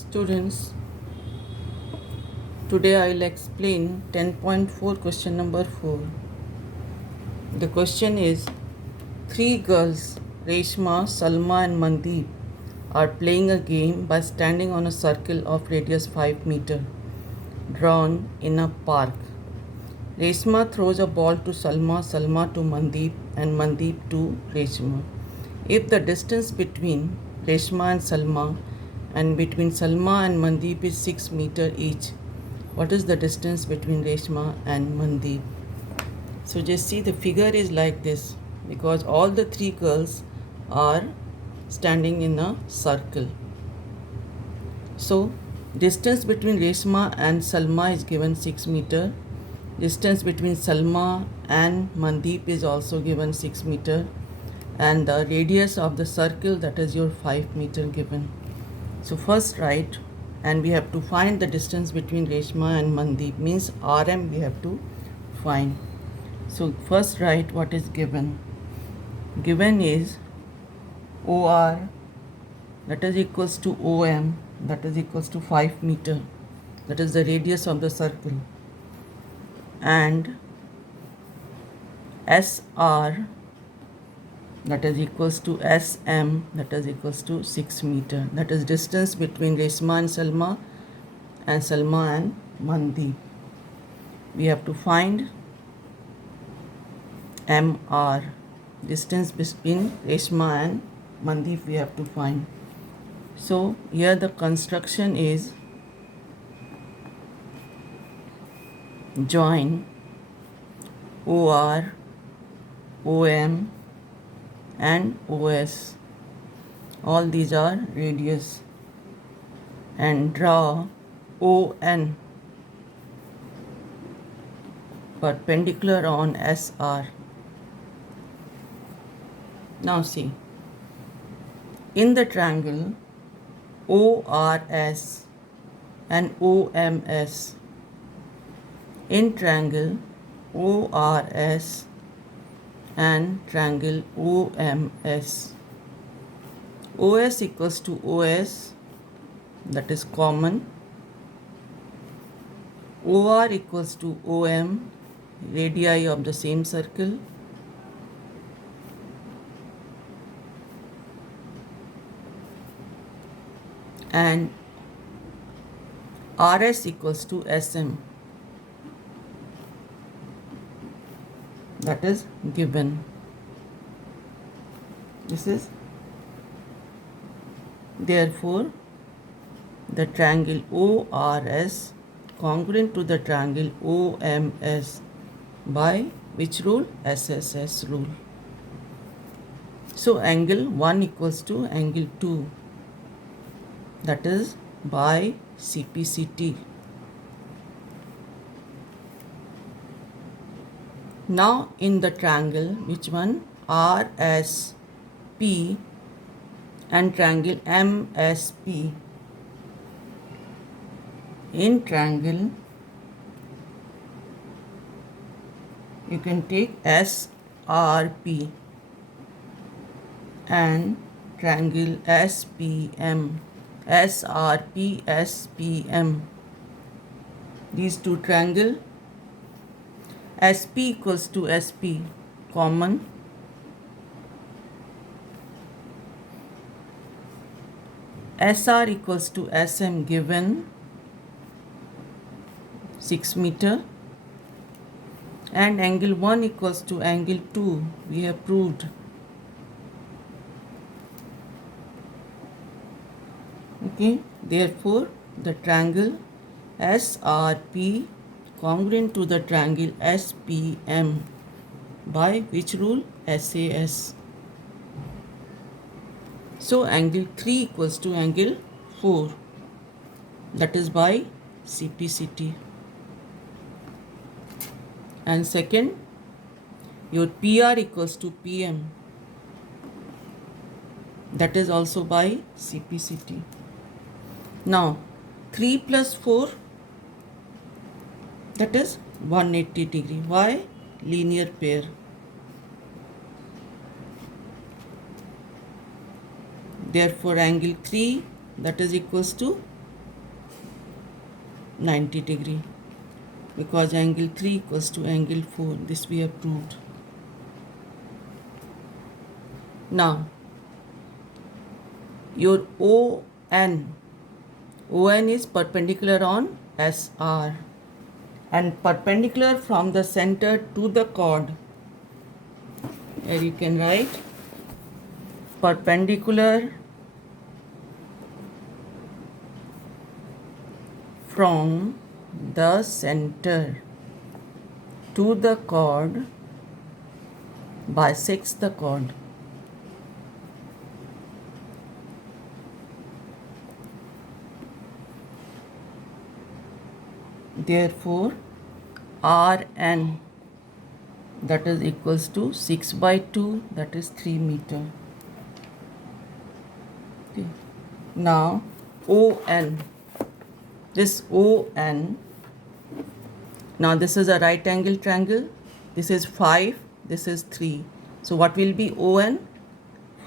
Students, today I will explain 10.4 question number 4. The question is, three girls, Reshma, Salma and Mandeep, are playing a game by standing on a circle of radius 5 meter drawn in a park. Reshma throws a ball to Salma, Salma to Mandeep and Mandeep to Reshma. If the distance between Reshma and Salma and between Salma and Mandeep is 6 meter each, what is the distance between Reshma and Mandeep? So just see, the figure is like this because all the three girls are standing in a circle. So distance between Reshma and Salma is given 6 meter. Distance between Salma and Mandeep is also given 6 meter. And the radius of the circle, that is your 5 meter given. So first write, and we have to find the distance between Reshma and Mandeep, means RM we have to find. So first write what is given. Given is OR, that is equals to OM, that is equals to 5 meter, that is the radius of the circle, and SR, that is equals to SM, that is equals to 6 meter, that is distance between Reshma and Salma and Mandeep. We have to find MR, distance between Reshma and Mandeep we have to find. So here the construction is join OR, OM and OS. All these are radius, and draw ON perpendicular on SR. Now see, in the triangle ORS and OMS, in triangle ORS and triangle OMS, OS equals to OS, that is common, OR equals to OM, radii of the same circle, and RS equals to SM, that is given. This is therefore the triangle ORS congruent to the triangle OMS by which rule? SSS rule. So angle 1 equals to angle 2, that is by CPCT. Now in the triangle, which one? RSP and triangle MSP. In triangle, you can take SRP and triangle SPM. SRP, SPM. These two triangle, SP equals to SP, common. SR equals to SM, given 6 meter. And angle 1 equals to angle 2, we have proved. Okay, therefore the triangle SRP congruent to the triangle SPM by which rule? SAS. So angle 3 equals to angle 4, that is by CPCT. And second, your PR equals to PM, that is also by CPCT. Now 3 plus 4, that is 180 degree. Why? Linear pair. Therefore angle 3, that is equals to 90 degree, because angle 3 equals to angle 4. This we have proved. Now, your ON is perpendicular on SR and perpendicular from the center to the chord. Here you can write perpendicular from the center to the chord bisects the chord. Therefore, Rn, that is equals to 6 by 2, that is 3 meter. Okay. Now, ON. This ON, now this is a right angle triangle. This is 5, this is 3. So what will be ON?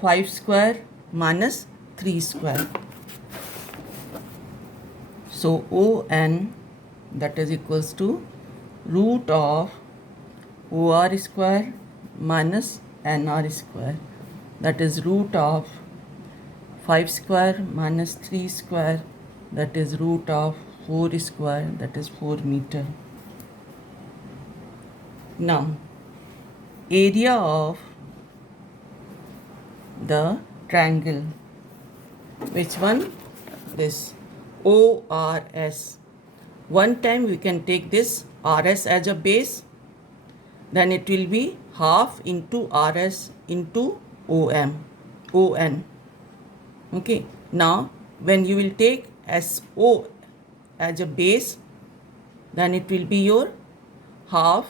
5 square minus 3 square. So ON, that is equals to root of OR square minus NR square. That is root of 5 square minus 3 square. That is root of 4 square. That is 4 meter. Now, area of the triangle. Which one? This ORS. One time we can take this RS as a base, then it will be half into RS into ON. Okay. Now, when you will take SO as a base, then it will be your half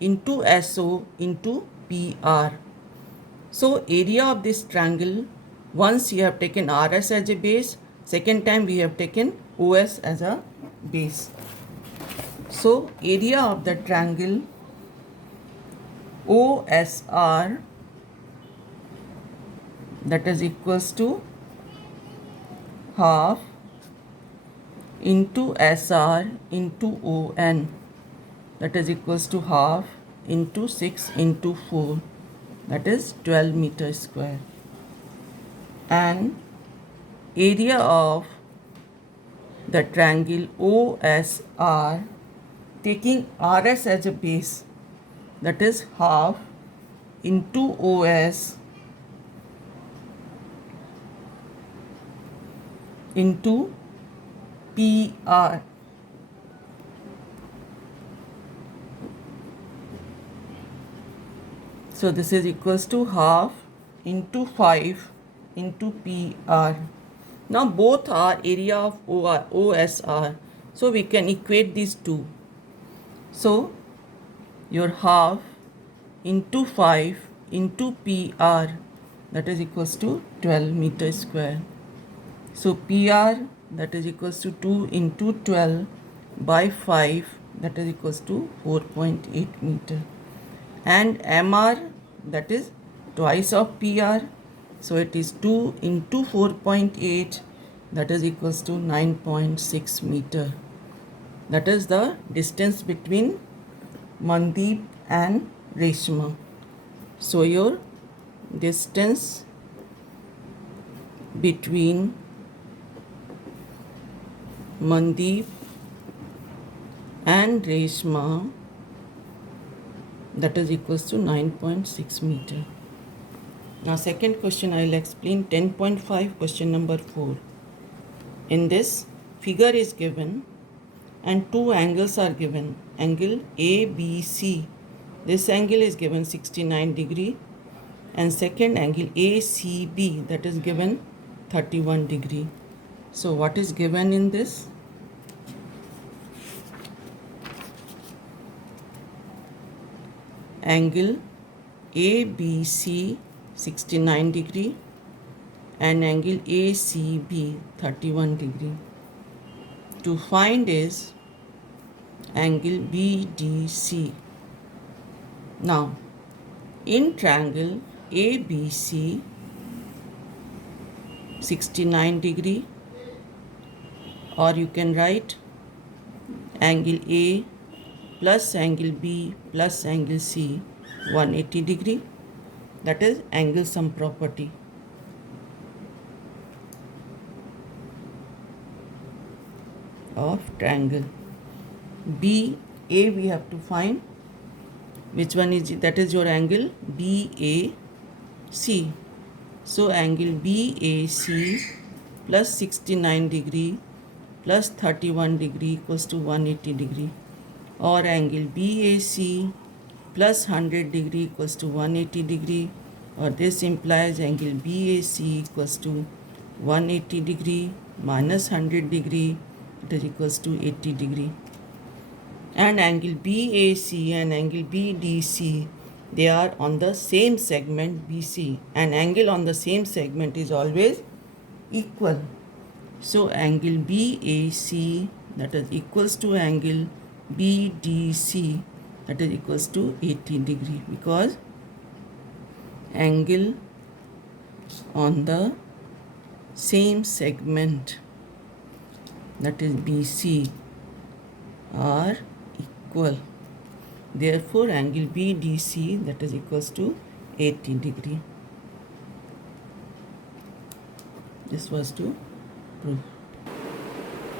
into SO into PR. So, area of this triangle, once you have taken RS as a base, second time we have taken OS as a base. So, area of the triangle OSR, that is equals to half into SR into ON, that is equals to half into 6 into 4, that is 12 meter square. And area of the triangle OSR, taking RS as a base, that is half into OS into PR. So this is equals to half into 5 into PR. Now both are area of OSR. So we can equate these two. So your half into 5 into PR, that is equals to 12 meter square. So PR, that is equals to 2 into 12 by 5, that is equals to 4.8 meter. And MR, that is twice of PR. So it is 2 into 4.8, that is equals to 9.6 meter. That is the distance between Mandeep and Reshma. So your distance between Mandeep and Reshma, that is equals to 9.6 meter. Now second question I will explain. 10.5 question number 4. In this, figure is given and two angles are given. Angle ABC. This angle is given 69 degree and second angle ACB, that is given 31 degree. So what is given in this? Angle ABC 69 degree and angle ACB 31 degree. To find is angle BDC. Now, in triangle ABC 69 degree, or you can write angle A plus angle B plus angle C 180 degree. That is angle sum property. Of triangle. B, A we have to find. Which one is that? Is your angle BAC. So angle BAC plus 69 degree plus 31 degree equals to 180 degree, or angle BAC plus 100 degree equals to 180 degree, or this implies angle BAC equals to 180 degree minus 100 degree, that is equals to 80 degree. And angle BAC and angle BDC, they are on the same segment BC, and angle on the same segment is always equal. So angle BAC, that is equals to angle BDC, that is equals to 80 degree, because angle on the same segment, that is BC, are equal. Therefore angle BDC, that is equals to 80 degree. This was to prove.